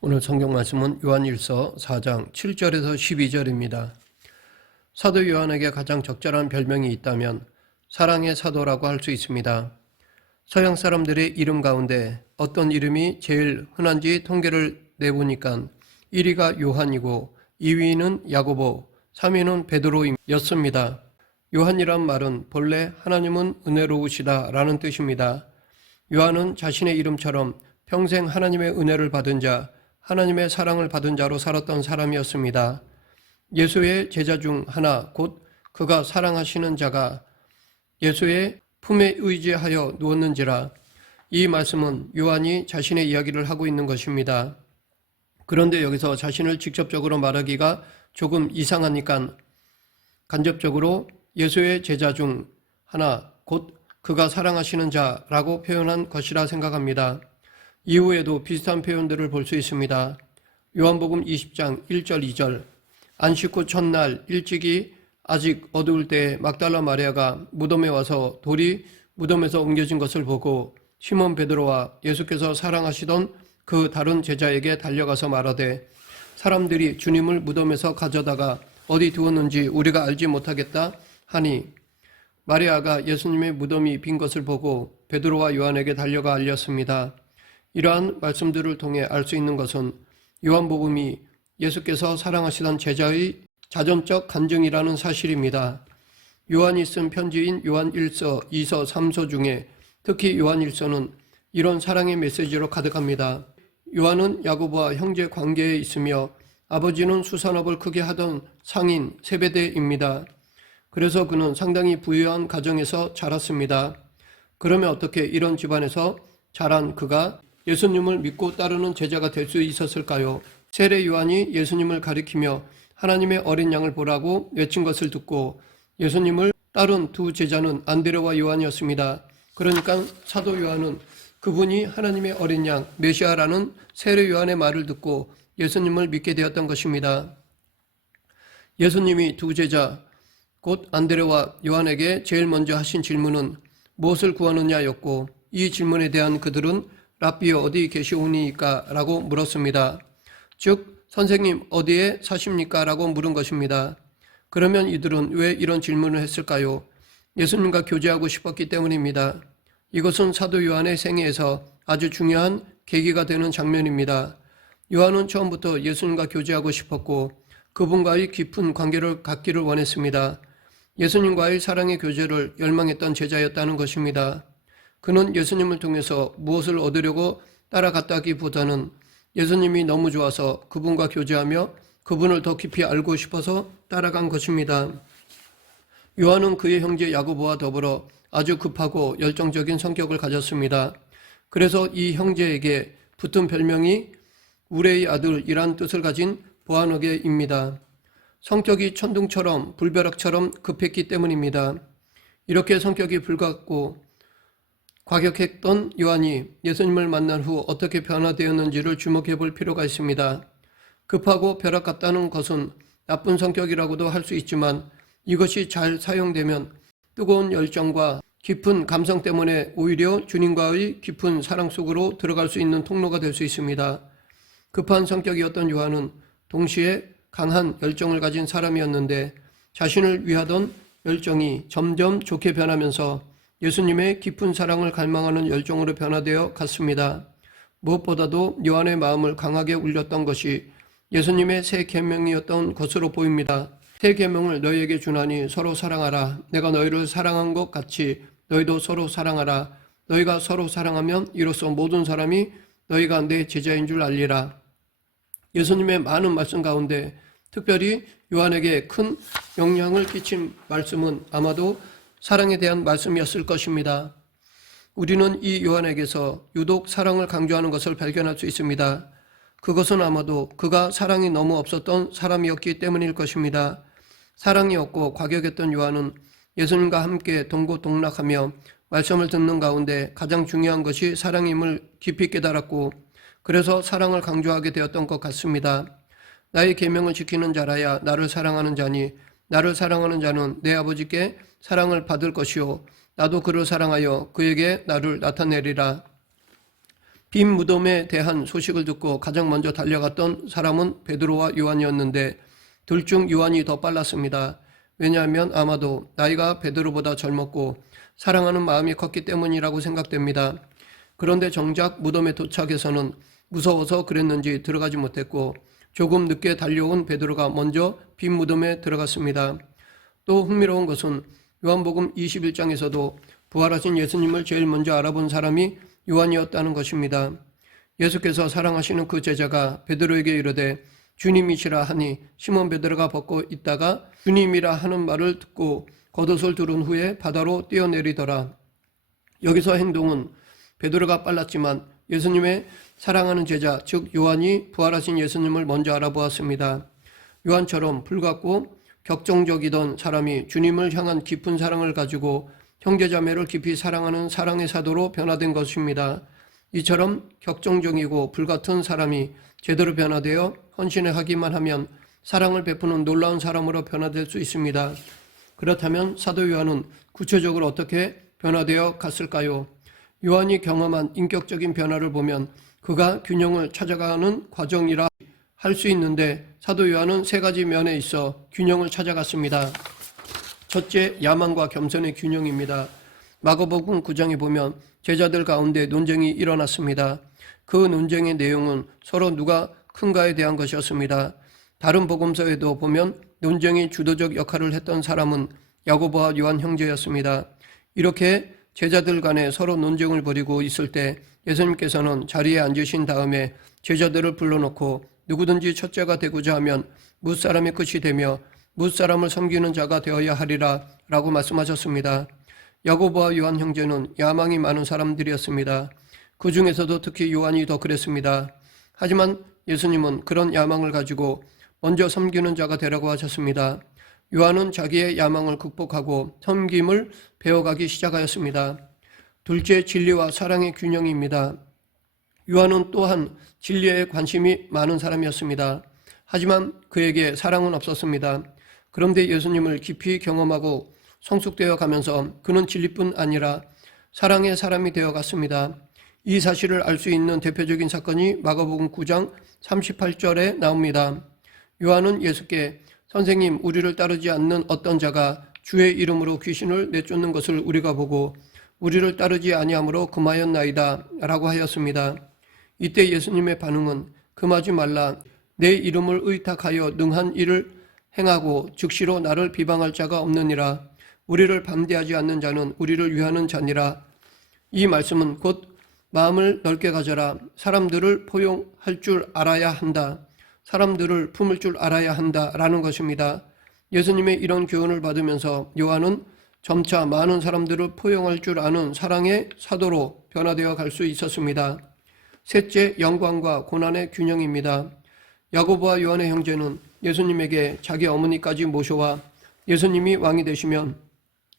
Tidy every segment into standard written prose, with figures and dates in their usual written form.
오늘 성경 말씀은 요한일서 4장 7절에서 12절입니다. 사도 요한에게 가장 적절한 별명이 있다면 사랑의 사도라고 할 수 있습니다. 서양 사람들의 이름 가운데 어떤 이름이 제일 흔한지 통계를 내보니까 1위가 요한이고 2위는 야고보, 3위는 베드로였습니다. 요한이란 말은 본래 하나님은 은혜로우시다 라는 뜻입니다. 요한은 자신의 이름처럼 평생 하나님의 은혜를 받은 자, 하나님의 사랑을 받은 자로 살았던 사람이었습니다. 예수의 제자 중 하나, 곧 그가 사랑하시는 자가 예수의 품에 의지하여 누웠는지라. 이 말씀은 요한이 자신의 이야기를 하고 있는 것입니다. 그런데 여기서 자신을 직접적으로 말하기가 조금 이상하니까 간접적으로 예수의 제자 중 하나, 곧 그가 사랑하시는 자라고 표현한 것이라 생각합니다. 이후에도 비슷한 표현들을 볼 수 있습니다. 요한복음 20장 1절 2절 안식 후 첫날 일찍이 아직 어두울 때 막달라 마리아가 무덤에 와서 돌이 무덤에서 옮겨진 것을 보고 시몬 베드로와 예수께서 사랑하시던 그 다른 제자에게 달려가서 말하되 사람들이 주님을 무덤에서 가져다가 어디 두었는지 우리가 알지 못하겠다 하니 마리아가 예수님의 무덤이 빈 것을 보고 베드로와 요한에게 달려가 알렸습니다. 이러한 말씀들을 통해 알 수 있는 것은 요한복음이 예수께서 사랑하시던 제자의 자전적 간증이라는 사실입니다. 요한이 쓴 편지인 요한 1서, 2서, 3서 중에 특히 요한 1서는 이런 사랑의 메시지로 가득합니다. 요한은 야고보와 형제 관계에 있으며 아버지는 수산업을 크게 하던 상인 세베대입니다. 그래서 그는 상당히 부유한 가정에서 자랐습니다. 그러면 어떻게 이런 집안에서 자란 그가 예수님을 믿고 따르는 제자가 될 수 있었을까요? 세례 요한이 예수님을 가리키며 하나님의 어린 양을 보라고 외친 것을 듣고 예수님을 따른 두 제자는 안드레와 요한이었습니다. 그러니까 사도 요한은 그분이 하나님의 어린 양 메시아라는 세례 요한의 말을 듣고 예수님을 믿게 되었던 것입니다. 예수님이 두 제자 곧 안드레와 요한에게 제일 먼저 하신 질문은 무엇을 구하느냐였고 이 질문에 대한 그들은 랍비여 어디 계시오니까? 라고 물었습니다. 즉 선생님 어디에 사십니까? 라고 물은 것입니다. 그러면 이들은 왜 이런 질문을 했을까요? 예수님과 교제하고 싶었기 때문입니다. 이것은 사도 요한의 생애에서 아주 중요한 계기가 되는 장면입니다. 요한은 처음부터 예수님과 교제하고 싶었고 그분과의 깊은 관계를 갖기를 원했습니다. 예수님과의 사랑의 교제를 열망했던 제자였다는 것입니다. 그는 예수님을 통해서 무엇을 얻으려고 따라갔다기보다는 예수님이 너무 좋아서 그분과 교제하며 그분을 더 깊이 알고 싶어서 따라간 것입니다. 요한은 그의 형제 야고보와 더불어 아주 급하고 열정적인 성격을 가졌습니다. 그래서 이 형제에게 붙은 별명이 우레의 아들이란 뜻을 가진 보아너게입니다. 성격이 천둥처럼 불벼락처럼 급했기 때문입니다. 이렇게 성격이 불같고 과격했던 요한이 예수님을 만난 후 어떻게 변화되었는지를 주목해 볼 필요가 있습니다. 급하고 벼락 같다는 것은 나쁜 성격이라고도 할 수 있지만 이것이 잘 사용되면 뜨거운 열정과 깊은 감성 때문에 오히려 주님과의 깊은 사랑 속으로 들어갈 수 있는 통로가 될 수 있습니다. 급한 성격이었던 요한은 동시에 강한 열정을 가진 사람이었는데 자신을 위하던 열정이 점점 좋게 변하면서 예수님의 깊은 사랑을 갈망하는 열정으로 변화되어 갔습니다. 무엇보다도 요한의 마음을 강하게 울렸던 것이 예수님의 새 계명이었던 것으로 보입니다. 새 계명을 너희에게 주나니 서로 사랑하라. 내가 너희를 사랑한 것 같이 너희도 서로 사랑하라. 너희가 서로 사랑하면 이로써 모든 사람이 너희가 내 제자인 줄 알리라. 예수님의 많은 말씀 가운데 특별히 요한에게 큰 영향을 끼친 말씀은 아마도 사랑에 대한 말씀이었을 것입니다. 우리는 이 요한에게서 유독 사랑을 강조하는 것을 발견할 수 있습니다. 그것은 아마도 그가 사랑이 너무 없었던 사람이었기 때문일 것입니다. 사랑이 없고 과격했던 요한은 예수님과 함께 동고동락하며 말씀을 듣는 가운데 가장 중요한 것이 사랑임을 깊이 깨달았고 그래서 사랑을 강조하게 되었던 것 같습니다. 나의 계명을 지키는 자라야 나를 사랑하는 자니 나를 사랑하는 자는 내 아버지께 사랑을 받을 것이요 나도 그를 사랑하여 그에게 나를 나타내리라. 빈 무덤에 대한 소식을 듣고 가장 먼저 달려갔던 사람은 베드로와 요한이었는데 둘 중 요한이 더 빨랐습니다. 왜냐하면 아마도 나이가 베드로보다 젊었고 사랑하는 마음이 컸기 때문이라고 생각됩니다. 그런데 정작 무덤에 도착해서는 무서워서 그랬는지 들어가지 못했고 조금 늦게 달려온 베드로가 먼저 빈 무덤에 들어갔습니다. 또 흥미로운 것은 요한복음 21장에서도 부활하신 예수님을 제일 먼저 알아본 사람이 요한이었다는 것입니다. 예수께서 사랑하시는 그 제자가 베드로에게 이르되 주님이시라 하니 시몬 베드로가 벗고 있다가 주님이라 하는 말을 듣고 겉옷을 두른 후에 바다로 뛰어내리더라. 여기서 행동은 베드로가 빨랐지만 예수님의 사랑하는 제자 즉 요한이 부활하신 예수님을 먼저 알아보았습니다. 요한처럼 불같고 격정적이던 사람이 주님을 향한 깊은 사랑을 가지고 형제자매를 깊이 사랑하는 사랑의 사도로 변화된 것입니다. 이처럼 격정적이고 불같은 사람이 제대로 변화되어 헌신을 하기만 하면 사랑을 베푸는 놀라운 사람으로 변화될 수 있습니다. 그렇다면 사도 요한은 구체적으로 어떻게 변화되어 갔을까요? 요한이 경험한 인격적인 변화를 보면 그가 균형을 찾아가는 과정이라 할 수 있는데 사도 요한은 세 가지 면에 있어 균형을 찾아갔습니다. 첫째, 야망과 겸손의 균형입니다. 마가복음 9장에 보면 제자들 가운데 논쟁이 일어났습니다. 그 논쟁의 내용은 서로 누가 큰가에 대한 것이었습니다. 다른 복음서에도 보면 논쟁이 주도적 역할을 했던 사람은 야고보와 요한 형제였습니다. 이렇게 제자들 간에 서로 논쟁을 벌이고 있을 때 예수님께서는 자리에 앉으신 다음에 제자들을 불러놓고 누구든지 첫째가 되고자 하면 뭇사람의 끝이 되며 뭇사람을 섬기는 자가 되어야 하리라 라고 말씀하셨습니다. 야고보와 요한 형제는 야망이 많은 사람들이었습니다. 그 중에서도 특히 요한이 더 그랬습니다. 하지만 예수님은 그런 야망을 가지고 먼저 섬기는 자가 되라고 하셨습니다. 요한은 자기의 야망을 극복하고 섬김을 배워가기 시작하였습니다. 둘째, 진리와 사랑의 균형입니다. 요한은 또한 진리에 관심이 많은 사람이었습니다. 하지만 그에게 사랑은 없었습니다. 그런데 예수님을 깊이 경험하고 성숙되어 가면서 그는 진리뿐 아니라 사랑의 사람이 되어 갔습니다. 이 사실을 알 수 있는 대표적인 사건이 마가복음 9장 38절에 나옵니다. 요한은 예수께 선생님, 우리를 따르지 않는 어떤 자가 주의 이름으로 귀신을 내쫓는 것을 우리가 보고 우리를 따르지 아니하므로 금하였나이다 라고 하였습니다. 이때 예수님의 반응은 금하지 말라. 내 이름을 의탁하여 능한 일을 행하고 즉시로 나를 비방할 자가 없느니라. 우리를 반대하지 않는 자는 우리를 위하는 자니라. 이 말씀은 곧 마음을 넓게 가져라. 사람들을 포용할 줄 알아야 한다. 사람들을 품을 줄 알아야 한다 라는 것입니다. 예수님의 이런 교훈을 받으면서 요한은 점차 많은 사람들을 포용할 줄 아는 사랑의 사도로 변화되어 갈 수 있었습니다. 셋째, 영광과 고난의 균형입니다. 야고보와 요한의 형제는 예수님에게 자기 어머니까지 모셔와 예수님이 왕이 되시면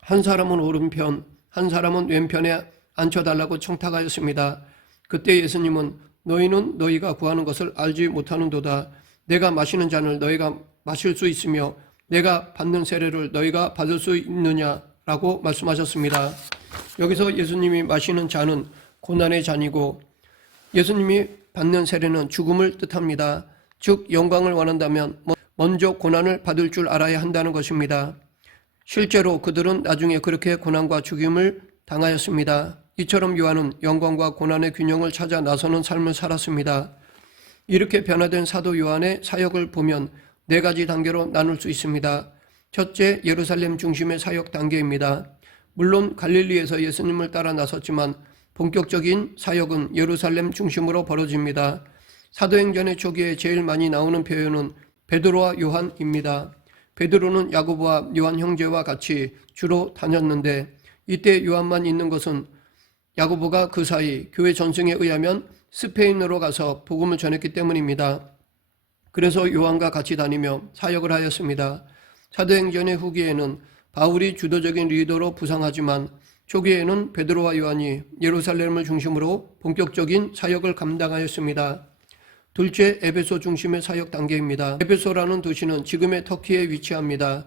한 사람은 오른편, 한 사람은 왼편에 앉혀달라고 청탁하였습니다. 그때 예수님은 너희는 너희가 구하는 것을 알지 못하는도다. 내가 마시는 잔을 너희가 마실 수 있으며 내가 받는 세례를 너희가 받을 수 있느냐라고 말씀하셨습니다. 여기서 예수님이 마시는 잔은 고난의 잔이고 예수님이 받는 세례는 죽음을 뜻합니다. 즉 영광을 원한다면 먼저 고난을 받을 줄 알아야 한다는 것입니다. 실제로 그들은 나중에 그렇게 고난과 죽임을 당하였습니다. 이처럼 요한은 영광과 고난의 균형을 찾아 나서는 삶을 살았습니다. 이렇게 변화된 사도 요한의 사역을 보면 네 가지 단계로 나눌 수 있습니다. 첫째, 예루살렘 중심의 사역 단계입니다. 물론 갈릴리에서 예수님을 따라 나섰지만 본격적인 사역은 예루살렘 중심으로 벌어집니다. 사도행전의 초기에 제일 많이 나오는 표현은 베드로와 요한입니다. 베드로는 야고보와 요한 형제와 같이 주로 다녔는데 이때 요한만 있는 것은 야고보가 그 사이 교회 전승에 의하면 스페인으로 가서 복음을 전했기 때문입니다. 그래서 요한과 같이 다니며 사역을 하였습니다. 사도행전의 후기에는 바울이 주도적인 리더로 부상하지만 초기에는 베드로와 요한이 예루살렘을 중심으로 본격적인 사역을 감당하였습니다. 둘째, 에베소 중심의 사역 단계입니다. 에베소라는 도시는 지금의 터키에 위치합니다.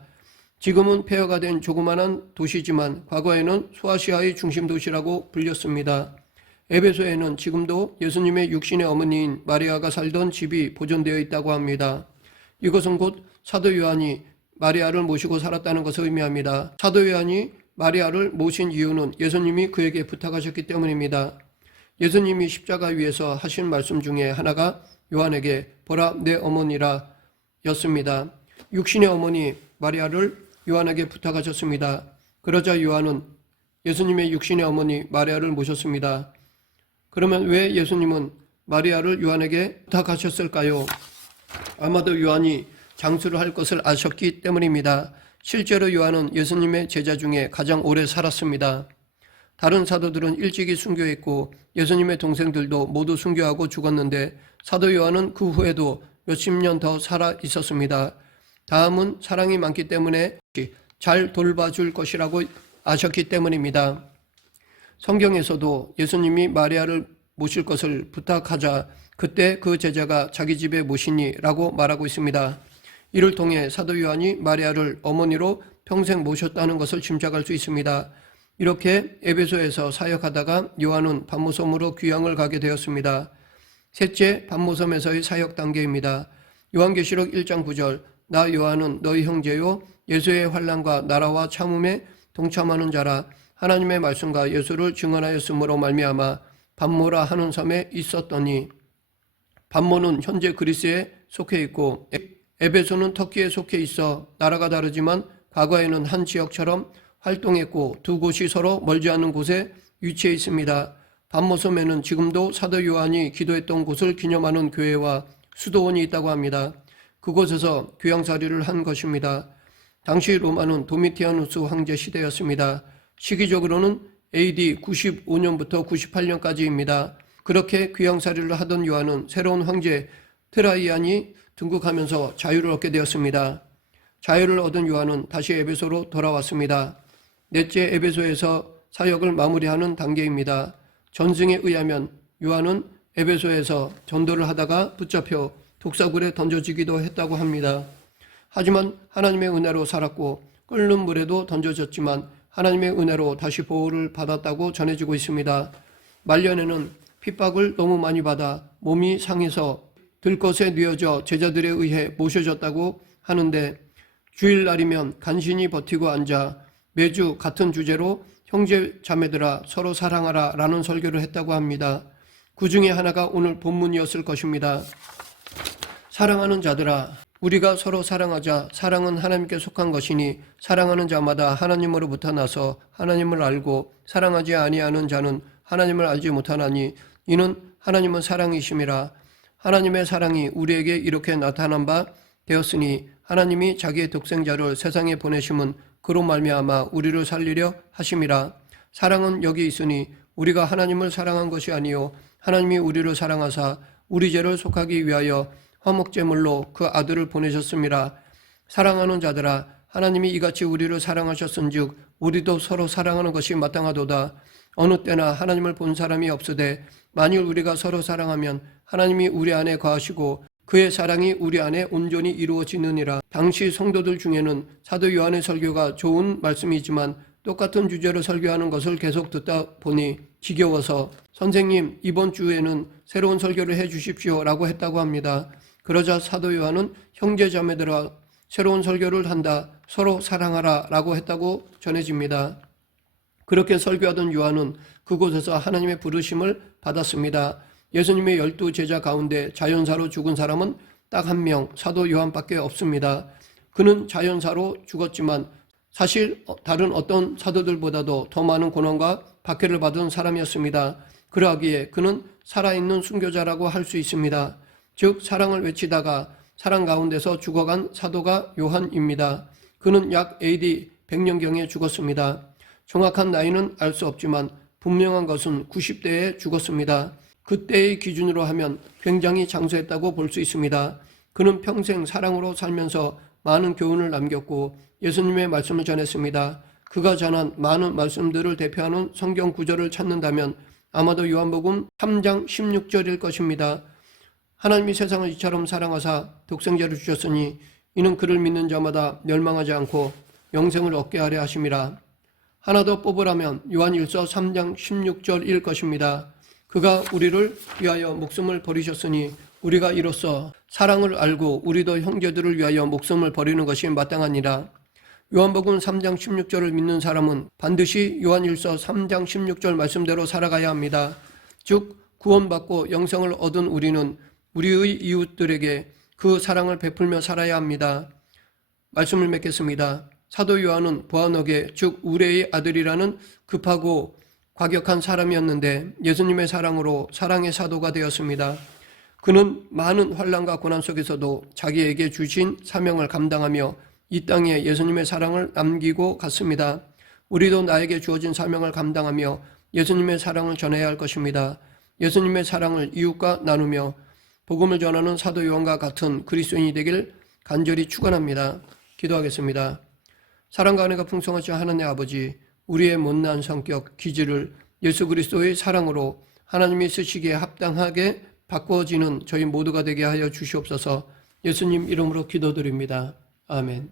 지금은 폐허가 된 조그만한 도시지만 과거에는 소아시아의 중심 도시라고 불렸습니다. 에베소에는 지금도 예수님의 육신의 어머니인 마리아가 살던 집이 보존되어 있다고 합니다. 이것은 곧 사도 요한이 마리아를 모시고 살았다는 것을 의미합니다. 사도 요한이 마리아를 모신 이유는 예수님이 그에게 부탁하셨기 때문입니다. 예수님이 십자가 위에서 하신 말씀 중에 하나가 요한에게 보라 내 어머니라 였습니다. 육신의 어머니 마리아를 요한에게 부탁하셨습니다. 그러자 요한은 예수님의 육신의 어머니 마리아를 모셨습니다. 그러면 왜 예수님은 마리아를 요한에게 부탁하셨을까요? 아마도 요한이 장수를 할 것을 아셨기 때문입니다. 실제로 요한은 예수님의 제자 중에 가장 오래 살았습니다. 다른 사도들은 일찍이 순교했고 예수님의 동생들도 모두 순교하고 죽었는데 사도 요한은 그 후에도 몇십 년 더 살아 있었습니다. 다음은 사랑이 많기 때문에 잘 돌봐줄 것이라고 아셨기 때문입니다. 성경에서도 예수님이 마리아를 모실 것을 부탁하자 그때 그 제자가 자기 집에 모시니라고 말하고 있습니다. 이를 통해 사도 요한이 마리아를 어머니로 평생 모셨다는 것을 짐작할 수 있습니다. 이렇게 에베소에서 사역하다가 요한은 반모섬으로 귀향을 가게 되었습니다. 셋째, 반모섬에서의 사역 단계입니다. 요한계시록 1장 9절 나 요한은 너희 형제요 예수의 환난과 나라와 참음에 동참하는 자라 하나님의 말씀과 예수를 증언하였으므로 말미암아 반모라 하는 섬에 있었더니 반모는 현재 그리스에 속해 있고 에베소는 터키에 속해 있어 나라가 다르지만 과거에는 한 지역처럼 활동했고 두 곳이 서로 멀지 않은 곳에 위치해 있습니다. 반모섬에는 지금도 사도 요한이 기도했던 곳을 기념하는 교회와 수도원이 있다고 합니다. 그곳에서 귀향살이를 한 것입니다. 당시 로마는 도미티아누스 황제 시대였습니다. 시기적으로는 AD 95년부터 98년까지입니다. 그렇게 귀향살이를 하던 요한은 새로운 황제 트라이안이 등극하면서 자유를 얻게 되었습니다. 자유를 얻은 요한은 다시 에베소로 돌아왔습니다. 넷째, 에베소에서 사역을 마무리하는 단계입니다. 전승에 의하면 요한은 에베소에서 전도를 하다가 붙잡혀 독사굴에 던져지기도 했다고 합니다. 하지만 하나님의 은혜로 살았고 끓는 물에도 던져졌지만 하나님의 은혜로 다시 보호를 받았다고 전해지고 있습니다. 말년에는 핍박을 너무 많이 받아 몸이 상해서 들것에 뉘어져 제자들에 의해 모셔졌다고 하는데 주일날이면 간신히 버티고 앉아 매주 같은 주제로 형제 자매들아 서로 사랑하라 라는 설교를 했다고 합니다. 그 중에 하나가 오늘 본문이었을 것입니다. 사랑하는 자들아 우리가 서로 사랑하자. 사랑은 하나님께 속한 것이니 사랑하는 자마다 하나님으로부터 나서 하나님을 알고 사랑하지 아니하는 자는 하나님을 알지 못하나니 이는 하나님은 사랑이심이라. 하나님의 사랑이 우리에게 이렇게 나타난 바 되었으니 하나님이 자기의 독생자를 세상에 보내심은 그로 말미암아 우리를 살리려 하심이라. 사랑은 여기 있으니 우리가 하나님을 사랑한 것이 아니요 하나님이 우리를 사랑하사 우리 죄를 속하기 위하여 화목제물로 그 아들을 보내셨음이라. 사랑하는 자들아 하나님이 이같이 우리를 사랑하셨은즉 우리도 서로 사랑하는 것이 마땅하도다. 어느 때나 하나님을 본 사람이 없으되 만일 우리가 서로 사랑하면 하나님이 우리 안에 거하시고 그의 사랑이 우리 안에 온전히 이루어지느니라. 당시 성도들 중에는 사도 요한의 설교가 좋은 말씀이지만 똑같은 주제로 설교하는 것을 계속 듣다 보니 지겨워서 선생님 이번 주에는 새로운 설교를 해 주십시오 라고 했다고 합니다. 그러자 사도 요한은 형제자매들아 새로운 설교를 한다. 서로 사랑하라 라고 했다고 전해집니다. 그렇게 설교하던 요한은 그곳에서 하나님의 부르심을 받았습니다. 예수님의 12 제자 가운데 자연사로 죽은 사람은 딱 한 명, 사도 요한밖에 없습니다. 그는 자연사로 죽었지만 사실 다른 어떤 사도들보다도 더 많은 고난과 박해를 받은 사람이었습니다. 그러하기에 그는 살아있는 순교자라고 할 수 있습니다. 즉 사랑을 외치다가 사랑 가운데서 죽어간 사도가 요한입니다. 그는 약 AD 100년경에 죽었습니다. 정확한 나이는 알 수 없지만 분명한 것은 90대에 죽었습니다. 그때의 기준으로 하면 굉장히 장수했다고 볼 수 있습니다. 그는 평생 사랑으로 살면서 많은 교훈을 남겼고 예수님의 말씀을 전했습니다. 그가 전한 많은 말씀들을 대표하는 성경 구절을 찾는다면 아마도 요한복음 3장 16절일 것입니다. 하나님이 세상을 이처럼 사랑하사 독생자를 주셨으니 이는 그를 믿는 자마다 멸망하지 않고 영생을 얻게 하려 하심이라. 하나 더 뽑으라면 요한일서 3장 16절일 것입니다. 그가 우리를 위하여 목숨을 버리셨으니 우리가 이로써 사랑을 알고 우리도 형제들을 위하여 목숨을 버리는 것이 마땅하니라. 요한복음 3장 16절을 믿는 사람은 반드시 요한일서 3장 16절 말씀대로 살아가야 합니다. 즉 구원받고 영생을 얻은 우리는 우리의 이웃들에게 그 사랑을 베풀며 살아야 합니다. 말씀을 맺겠습니다. 사도 요한은 보아너게 즉 우레의 아들이라는 급하고 과격한 사람이었는데 예수님의 사랑으로 사랑의 사도가 되었습니다. 그는 많은 환난과 고난 속에서도 자기에게 주신 사명을 감당하며 이 땅에 예수님의 사랑을 남기고 갔습니다. 우리도 나에게 주어진 사명을 감당하며 예수님의 사랑을 전해야 할 것입니다. 예수님의 사랑을 이웃과 나누며 복음을 전하는 사도 요한과 같은 그리스도인이 되길 간절히 축원합니다. 기도하겠습니다. 사랑과 은혜가 풍성하신 하나님 아버지, 우리의 못난 성격, 기질을 예수 그리스도의 사랑으로 하나님이 쓰시기에 합당하게 바꿔지는 저희 모두가 되게 하여 주시옵소서. 예수님 이름으로 기도드립니다. 아멘.